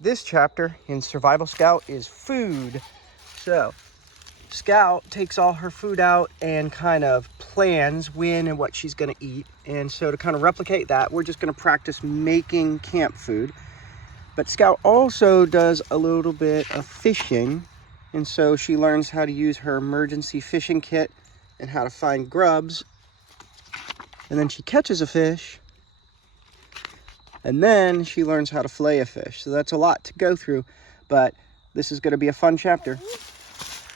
this chapter in Survival Scout is food. So Scout takes all her food out and kind of plans when and what she's going to eat. And so to kind of replicate that, we're just going to practice making camp food. But Scout also does a little bit of fishing. And so she learns how to use her emergency fishing kit and how to find grubs. And then she catches a fish. And then she learns how to fillet a fish. So that's a lot to go through, but this is going to be a fun chapter.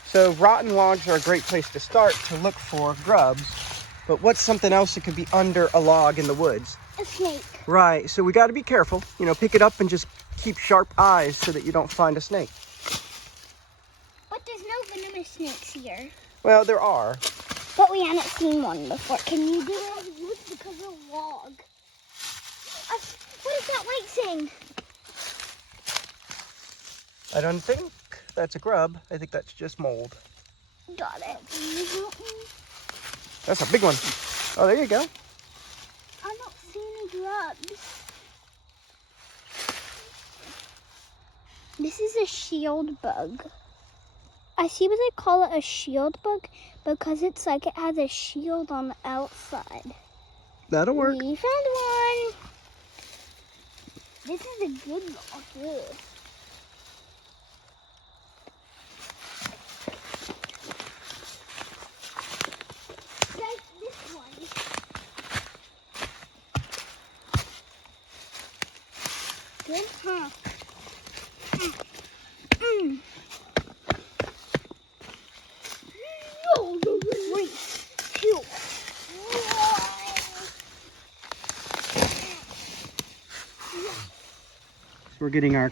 So rotten logs are a great place to start to look for grubs. But what's something else that could be under a log in the woods? A snake. Right, so we got to be careful. You know, pick it up and just keep sharp eyes so that you don't find a snake. But there's no venomous snakes here. Well, there are. But we haven't seen one before. Can you do it? Because of a log. What is that light saying? I don't think that's a grub. I think that's just mold. Got it. Can you help me? That's a big one. Oh, there you go. I don't see any grubs. This is a shield bug. I see what they call it a shield bug because it's like it has a shield on the outside. That'll work. We found one. This is a good log. Ugh. Like this one. Good, huh? Wait. Phew. So we're getting our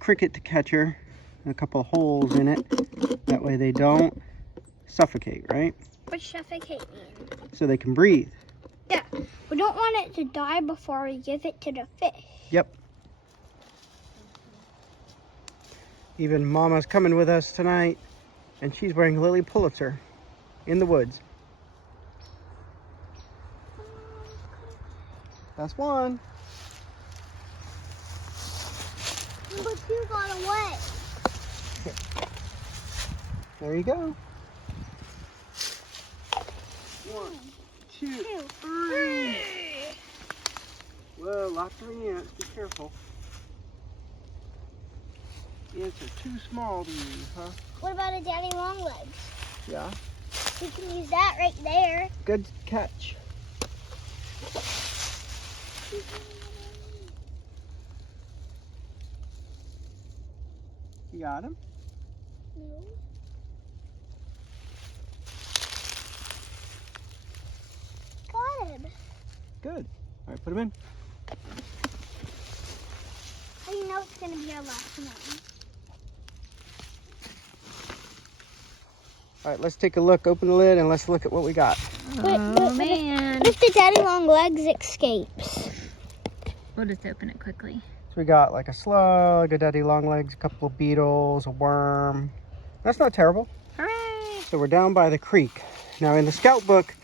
cricket to catcher and a couple of holes in it. That way they don't suffocate, right? What suffocate mean? So they can breathe. Yeah. We don't want it to die before we give it to the fish. Yep. Even Mama's coming with us tonight, and she's wearing Lily Pulitzer in the woods. That's one. Number 2 got away. There you go. 1, 2, 3. Whoa, lots of ants. Be careful. Ants are too small to use, huh? What about a daddy long legs? Yeah. We can use that right there. Good catch. You got him? No. Got him. Good. All right, put him in. How do you know it's going to be our last one? All right, let's take a look. Open the lid and let's look at what we got. Oh, man. What if the daddy long legs escapes? We'll just open it quickly. So we got like a slug, a daddy long legs, a couple of beetles, a worm. That's not terrible. Hooray! So we're down by the creek. Now in the scout book,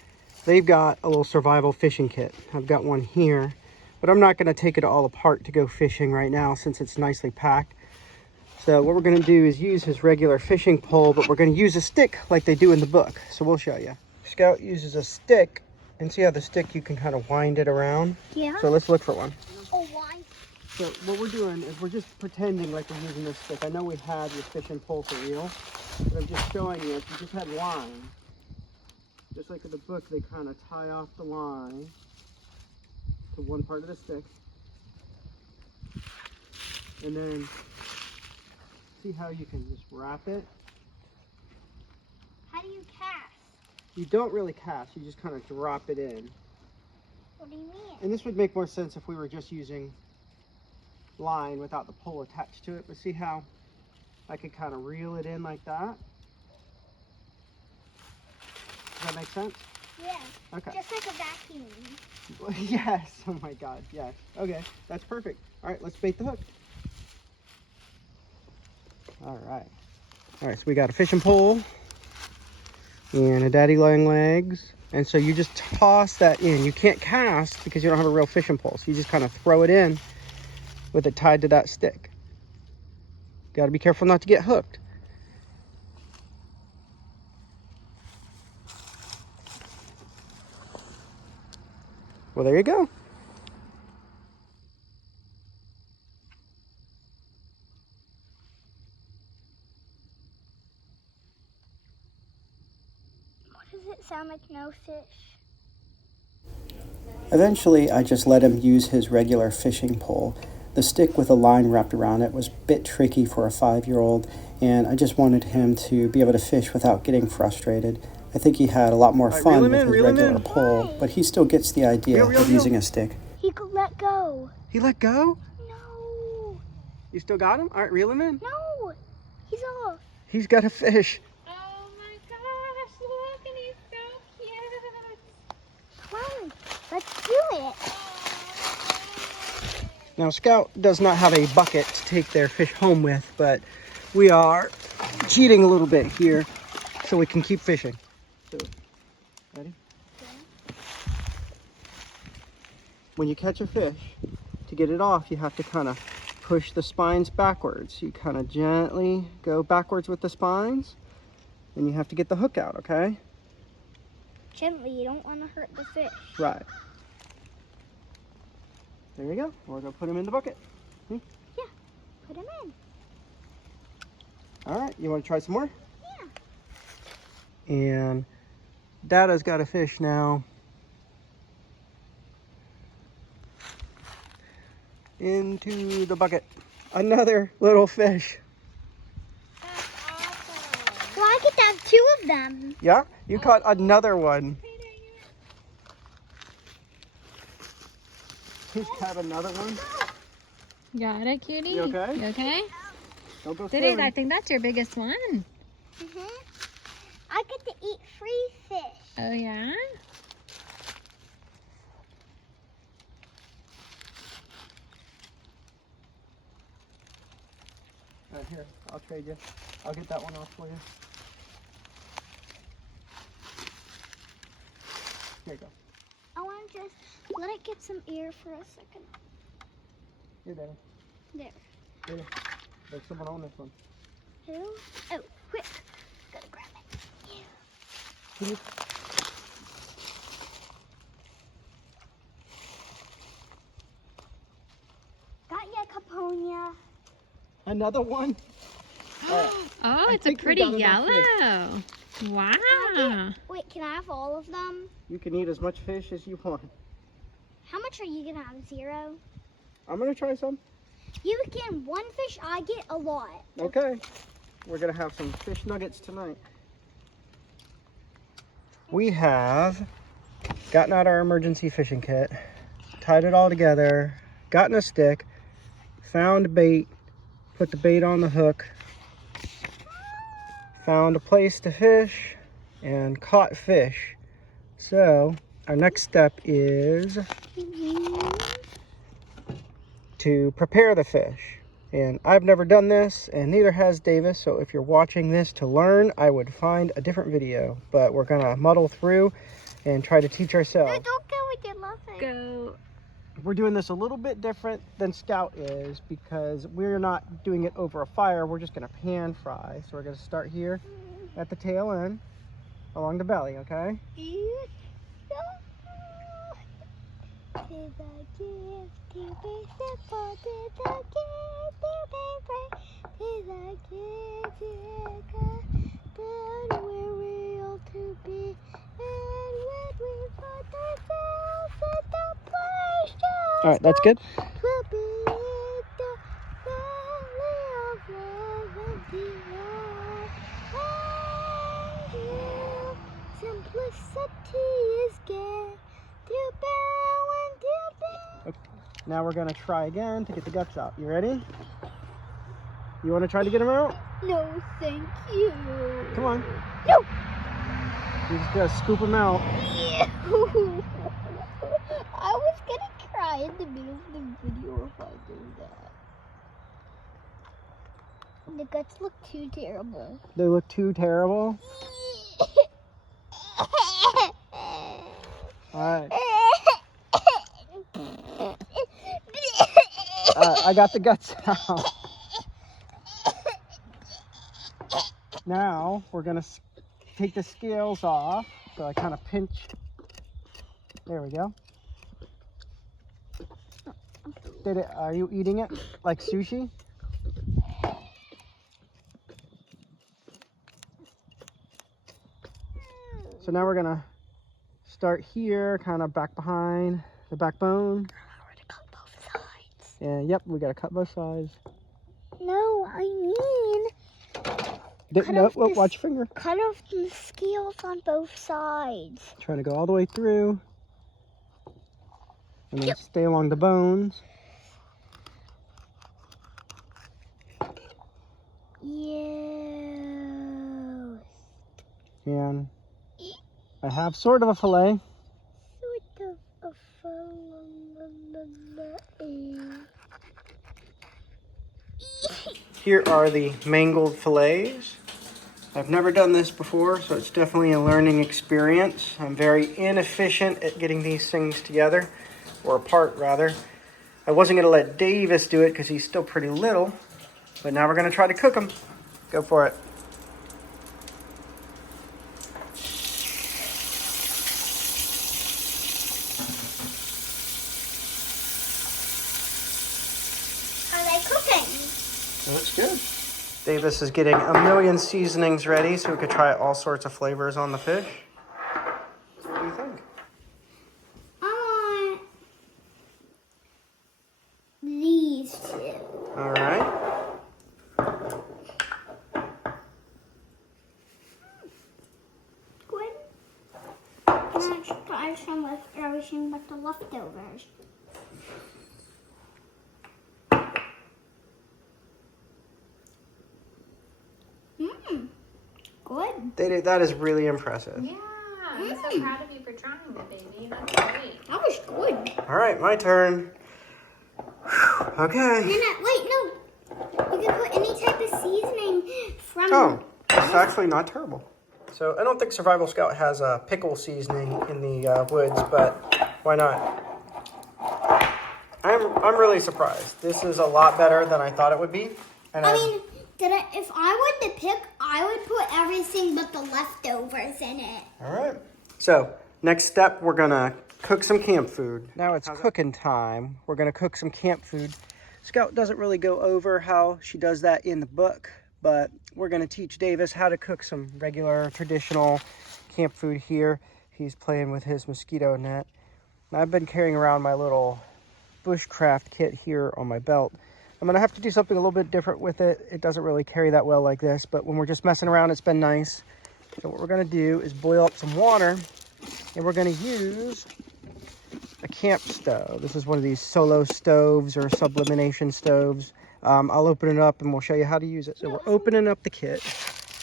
they've got a little survival fishing kit. I've got one here, but I'm not going to take it all apart to go fishing right now since it's nicely packed. So what we're going to do is use his regular fishing pole, but we're going to use a stick like they do in the book. So we'll show you. Scout uses a stick, and see how the stick, you can kind of wind it around? Yeah. So let's look for one. Oh, why? So what we're doing is we're just pretending like we're using this stick. I know we have your fishing pole for real, but I'm just showing you. If you just had line, just like in the book, they kind of tie off the line to one part of the stick. And then see how you can just wrap it. How do you cast? You don't really cast, you just kind of drop it in. What do you mean? And this would make more sense if we were just using line without the pole attached to it. But see how I could kind of reel it in like that? Does that make sense? Yeah. Okay. Just like a vacuum. Yes. Oh my God. Yes. Okay. That's perfect. All right. Let's bait the hook. All right. All right. So we got a fishing pole and a daddy long legs. And so you just toss that in. You can't cast because you don't have a real fishing pole. So you just kind of throw it in with it tied to that stick. Got to be careful not to get hooked. Well, there you go. What does it sound like? No fish. Eventually, I just let him use his regular fishing pole. The stick with a line wrapped around it was a bit tricky for a 5-year-old, and I just wanted him to be able to fish without getting frustrated. I think he had a lot more fun with his regular pole, but he still gets the idea of using a stick. He let go. He let go? No. You still got him? All right, reel him in. No. He's off. He's got a fish. Oh my gosh, look, and he's so cute. Come on, let's do it. Now, Scout does not have a bucket to take their fish home with, but we are cheating a little bit here so we can keep fishing. So, ready? When you catch a fish, to get it off, you have to kind of push the spines backwards. You kind of gently go backwards with the spines, and you have to get the hook out, okay? Gently, you don't want to hurt the fish. Right. There you go. We're going to put him in the bucket. Yeah, put him in. All right, you want to try some more? Yeah. And Dada's got a fish now. Into the bucket. Another little fish. So I get to have 2 of them. Yeah, you caught another one. He's got another one. Got it, cutie? You okay? You okay? Don't go Did it? swimming. I think that's your biggest one. I get to eat free fish. Oh, yeah? Right, here, I'll trade you. I'll get that one off for you. Here you go. I want to just let it get some air for a second. Here, Dada. There. Here. There's someone on this one. Who? Oh, quick. Gotta grab it. Yeah. Can you... Got ya, Caponia. Another one? Oh, I it's a think we pretty got enough yellow. Wow. Wait, can I have all of them? You can eat as much fish as you want. How much are you gonna have? 0? I'm gonna try some. You get 1 fish, I get a lot. Okay. We're gonna have some fish nuggets tonight. We have gotten out our emergency fishing kit, tied it all together, gotten a stick, found bait, put the bait on the hook, found a place to fish, and caught fish. So our next step is to prepare the fish. And I've never done this, and neither has Davis, so if you're watching this to learn, I would find a different video. But we're gonna muddle through and try to teach ourselves. No, don't go with your muffin. Go. We're doing this a little bit different than Scout is because we're not doing it over a fire. We're just gonna pan fry. So we're gonna start here at the tail end, along the belly, okay? All right, that's good. Simplicity is good. Okay. Now we're gonna try again to get the guts out. You ready? You wanna try to get them out? No, thank you. Come on. No. You just gotta scoop them out. Ew. I was gonna cry in the middle of the video if I do that. The guts look too terrible. They look too terrible. All right. I got the guts out. Now we're gonna take the scales off. So I kind of pinch. There we go. Are you eating it like sushi? So now we're gonna start here, kind of back behind the backbone. We're to cut both sides. And yep, we gotta cut both sides. No, I mean. Watch your finger. Cut off the scales on both sides. Trying to go all the way through. And then stay along the bones. Yes. And I have sort of a fillet. Sort of a fillet. Here are the mangled fillets. I've never done this before, so it's definitely a learning experience. I'm very inefficient at getting these things together, or apart rather. I wasn't gonna let Davis do it because he's still pretty little, but now we're gonna try to cook them. Go for it. Are they cooking? Looks good. Davis is getting a million seasonings ready so we could try all sorts of flavors on the fish. What do you think? I want these two. All right. Good. Let's try some with everything but the leftovers. Good. That is really impressive. Yeah, I'm so proud of you for trying that, baby. That's great. That was good. All right, my turn. Okay. Wait, no. You can put any type of seasoning from. Oh, it's actually not terrible. So I don't think Survival Scout has a pickle seasoning in the woods, but why not? I'm really surprised. This is a lot better than I thought it would be. And If I were to pick, I would put everything but the leftovers in it. all right. So next step, we're gonna cook some camp food. Now it's cooking time. We're gonna cook some camp food. Scout doesn't really go over how she does that in the book, but we're gonna teach Davis how to cook some regular, traditional camp food here. He's playing with his mosquito net. And I've been carrying around my little bushcraft kit here on my belt. I'm gonna have to do something a little bit different with it. It doesn't really carry that well like this, but when we're just messing around, it's been nice. So what we're gonna do is boil up some water, and we're gonna use a camp stove. This is one of these solo stoves or sublimination stoves. I'll open it up and we'll show you how to use it. So we're opening up the kit,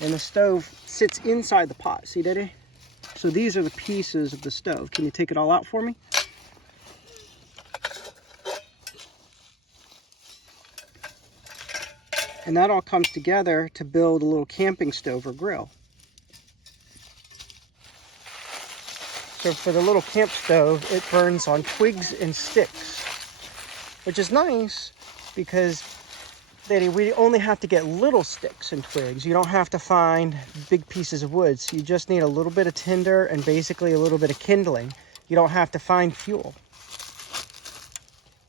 and the stove sits inside the pot. See, Daddy? So these are the pieces of the stove. Can you take it all out for me? And that all comes together to build a little camping stove or grill. So for the little camp stove, it burns on twigs and sticks, which is nice because we only have to get little sticks and twigs. You don't have to find big pieces of wood. So you just need a little bit of tinder and basically a little bit of kindling. You don't have to find fuel.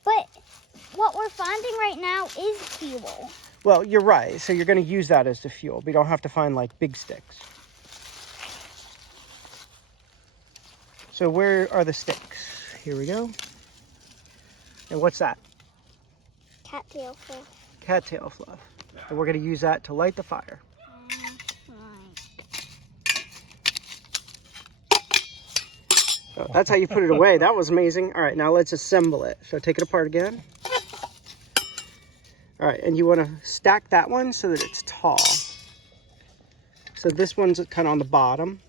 But what we're finding right now is fuel. Well, you're right. So you're going to use that as the fuel, but you don't have to find like big sticks. So where are the sticks? Here we go. And what's that? Cattail fluff. Cattail fluff. And we're going to use that to light the fire. So that's how you put it away. That was amazing. All right, now let's assemble it. So take it apart again. All right, and you want to stack that one so that it's tall. So this one's kind of on the bottom.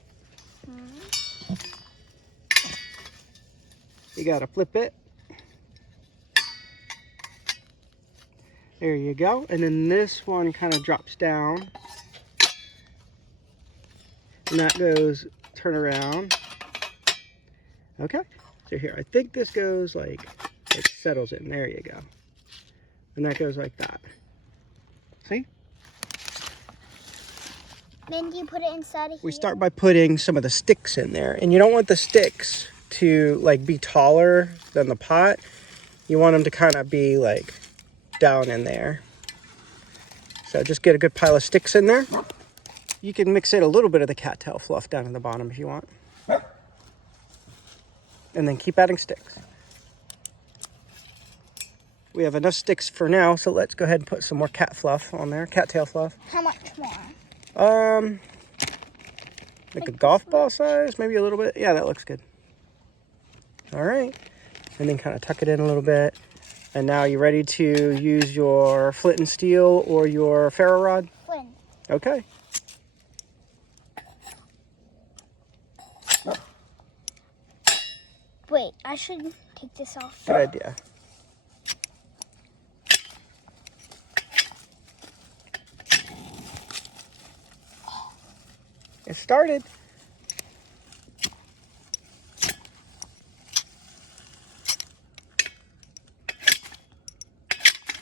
You got to flip it. There you go. And then this one kind of drops down. And that goes, turn around. Okay. So here, I think this goes like, it settles in. There you go. And that goes like that. See? Then do you put it inside of here? We start by putting some of the sticks in there. And you don't want the sticks to like be taller than the pot. You want them to kind of be like down in there. So just get a good pile of sticks in there. You can mix in a little bit of the cattail fluff down in the bottom if you want. And then keep adding sticks. We have enough sticks for now, so let's go ahead and put some more cat fluff on there, cattail fluff. How much more? Like a golf ball size, maybe a little bit. Yeah, that looks good. All right. And then kind of tuck it in a little bit. And now you ready to use your flint and steel or your ferro rod? Flint. Okay. Wait, I should take this off. Good idea. It started.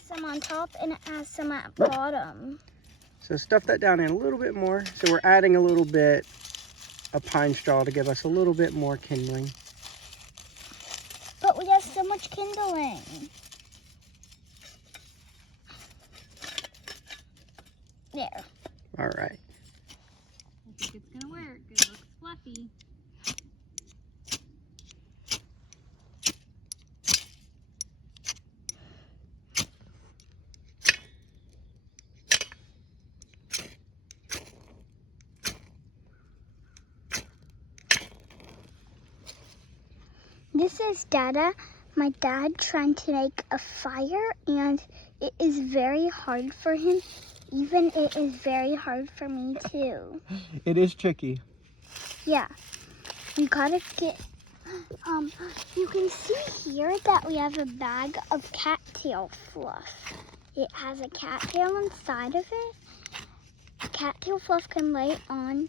Some on top and it has some at bottom. So stuff that down in a little bit more. So we're adding a little bit of pine straw to give us a little bit more kindling. But we have so much kindling. There. All right. I think it's gonna work. It looks fluffy. This is Dada, my dad, trying to make a fire, and it is very hard for him. Even it is very hard for me too. It is tricky. Yeah, we gotta get, you can see here that we have a bag of cattail fluff. It has a cattail inside of it. Cattail fluff can lay on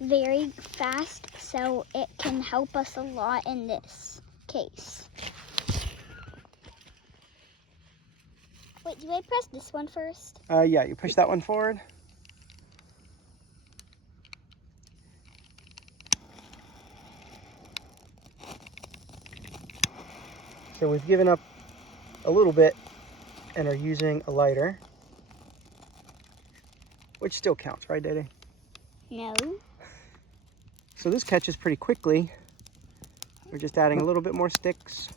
very fast, so it can help us a lot in this case. Wait, do I press this one first? Yeah, you push that one forward. So we've given up a little bit and are using a lighter, which still counts, right, Dede? No. So this catches pretty quickly. We're just adding a little bit more sticks.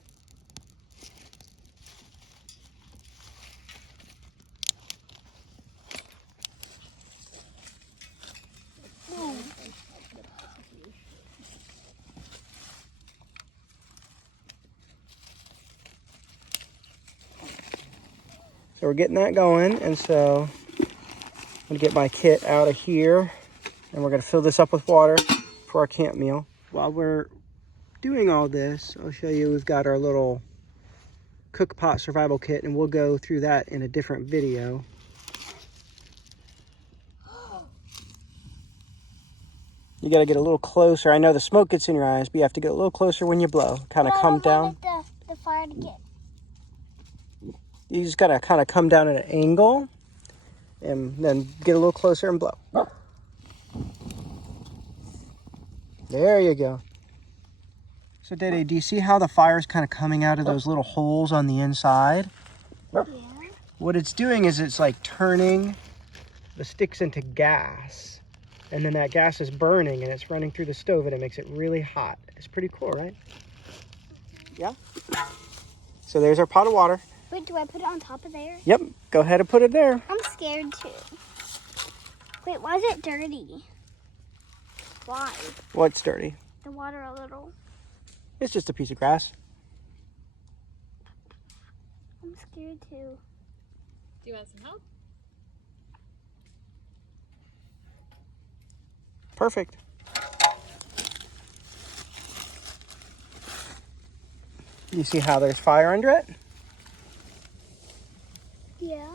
So we're getting that going, and so I'm gonna get my kit out of here, and we're gonna fill this up with water for our camp meal. While we're doing all this, I'll show you, we've got our little cook pot survival kit, and we'll go through that in a different video. You gotta get a little closer. I know the smoke gets in your eyes, but you have to get a little closer when you blow. Kind of come down. The fire to get. You just gotta kind of come down at an angle and then get a little closer and blow. There you go. So Dede, do you see how the fire's kind of coming out of those little holes on the inside? Yeah. What it's doing is it's like turning the sticks into gas. And then that gas is burning and it's running through the stove and it makes it really hot. It's pretty cool, right? Yeah? So there's our pot of water. Wait, do I put it on top of there? Yep, go ahead and put it there. I'm scared too. Wait, why is it dirty? Why? What's dirty? The water a little. It's just a piece of grass. I'm scared too. Do you want some help? Perfect. You see how there's fire under it? Yeah.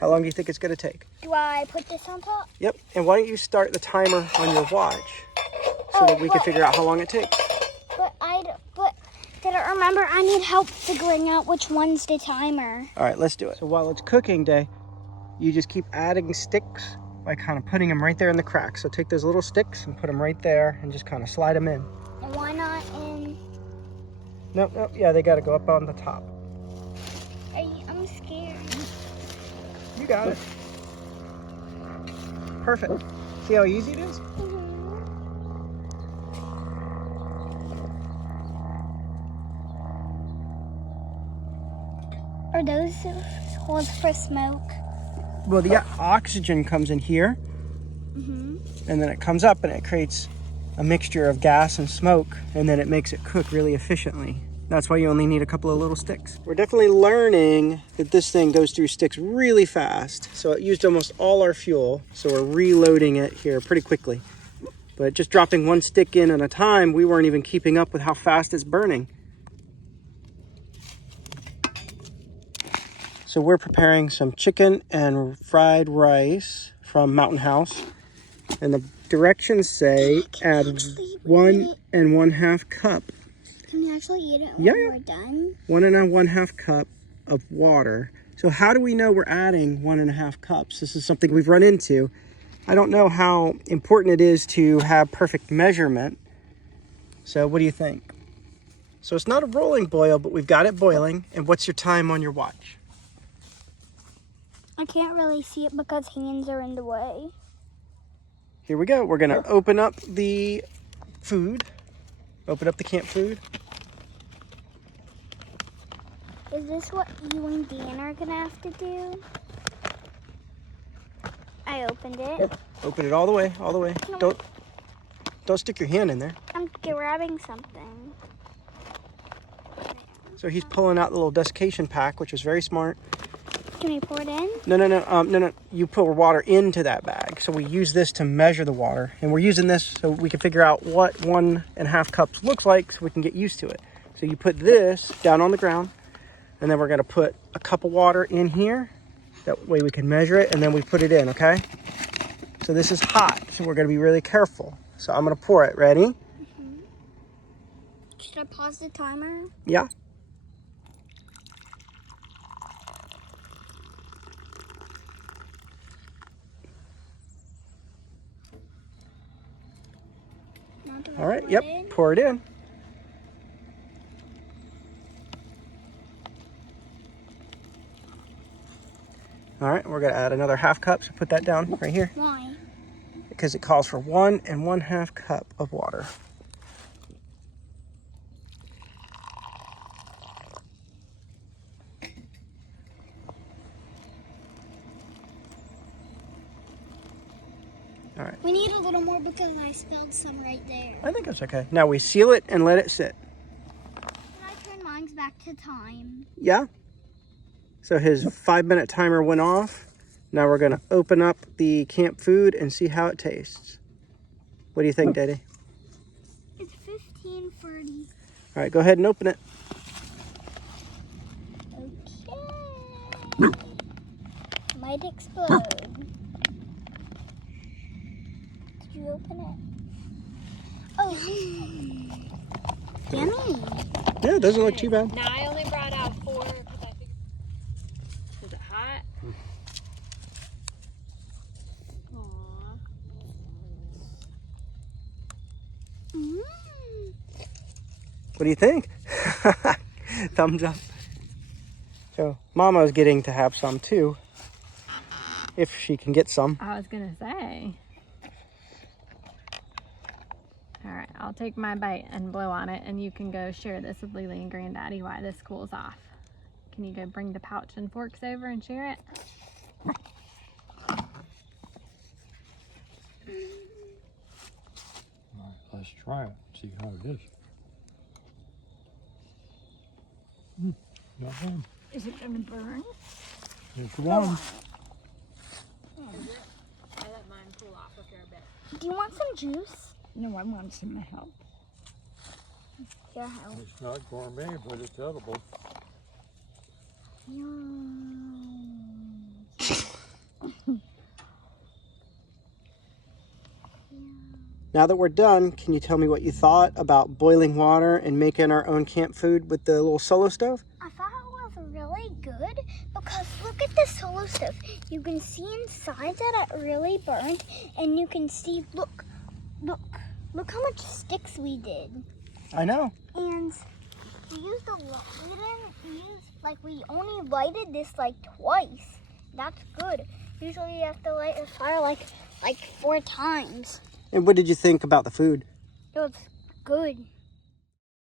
How long do you think it's going to take? Do I put this on top? Yep. And why don't you start the timer on your watch so that we can figure out how long it takes? But did I remember I need help figuring out which one's the timer? All right, let's do it. So while it's cooking day, you just keep adding sticks by kind of putting them right there in the cracks. So take those little sticks and put them right there and just kind of slide them in. And why not in? Nope, nope, yeah, they got to go up on the top. I'm scared. You got it. Perfect. See how easy it is? Are those holes for smoke? Well, the oxygen comes in here, and then it comes up and it creates a mixture of gas and smoke, and then it makes it cook really efficiently. That's why you only need a couple of little sticks. We're definitely learning that this thing goes through sticks really fast. So it used almost all our fuel, so we're reloading it here pretty quickly. But just dropping one stick in at a time, we weren't even keeping up with how fast it's burning. So we're preparing some chicken and fried rice from Mountain House. And the directions say add 1 1/2 cup. Can we actually eat it when we're done? 1 1/2 cup of water. So how do we know we're adding 1 1/2 cups? This is something we've run into. I don't know how important it is to have perfect measurement. So what do you think? So it's not a rolling boil, but we've got it boiling. And what's your time on your watch? I can't really see it because hands are in the way. Here we go. We're gonna open up the food. Open up the camp food. Is this what you and Dan are gonna have to do? I opened it. Open it all the way, all the way. Don't stick your hand in there. I'm grabbing something. So he's pulling out the little desiccation pack, which was very smart. Can we pour it in? No. You pour water into that bag. So we use this to measure the water, and we're using this so we can figure out what 1 1/2 cups looks like, so we can get used to it. So you put this down on the ground, and then we're gonna put a cup of water in here. That way we can measure it, and then we put it in. Okay. So this is hot, so we're gonna be really careful. So I'm gonna pour it. Ready? Should I pause the timer? Yeah. All right, yep, pour it in. All right, we're gonna add another 1/2 cup, so put that down right here. Why? Because it calls for 1 1/2 cup of water. All right. We need a little more because I spilled some right there. I think it's okay. Now we seal it and let it sit. Can I turn mine back to time? Yeah. So his 5-minute timer went off. Now we're gonna open up the camp food and see how it tastes. What do you think, Daddy? It's 15:40. All right, go ahead and open it. Okay. Might explode. Did you open it? Oh. Yummy. Yeah, it doesn't look too bad. No, I only brought out 4 because I figured. Is it hot? Aww. What do you think? Thumbs up. So Mama's getting to have some too, if she can get some. I was gonna say. All right, I'll take my bite and blow on it, and you can go share this with Lily and Granddaddy while this cools off. Can you go bring the pouch and forks over and share it? All right, let's try it. See how it is. Not bad. Is it gonna burn? It's one. I let mine cool off after a bit. Do you want some juice? No, I want some help. Your help. It's not gourmet, but it's edible. Now that we're done, can you tell me what you thought about boiling water and making our own camp food with the little solo stove? I thought it was really good because look at the solo stove. You can see inside that it really burns, and you can see, look how much sticks we did. I know. And we used we only lighted this like twice. That's good. Usually you have to light a fire like 4 times. And what did you think about the food? It was good.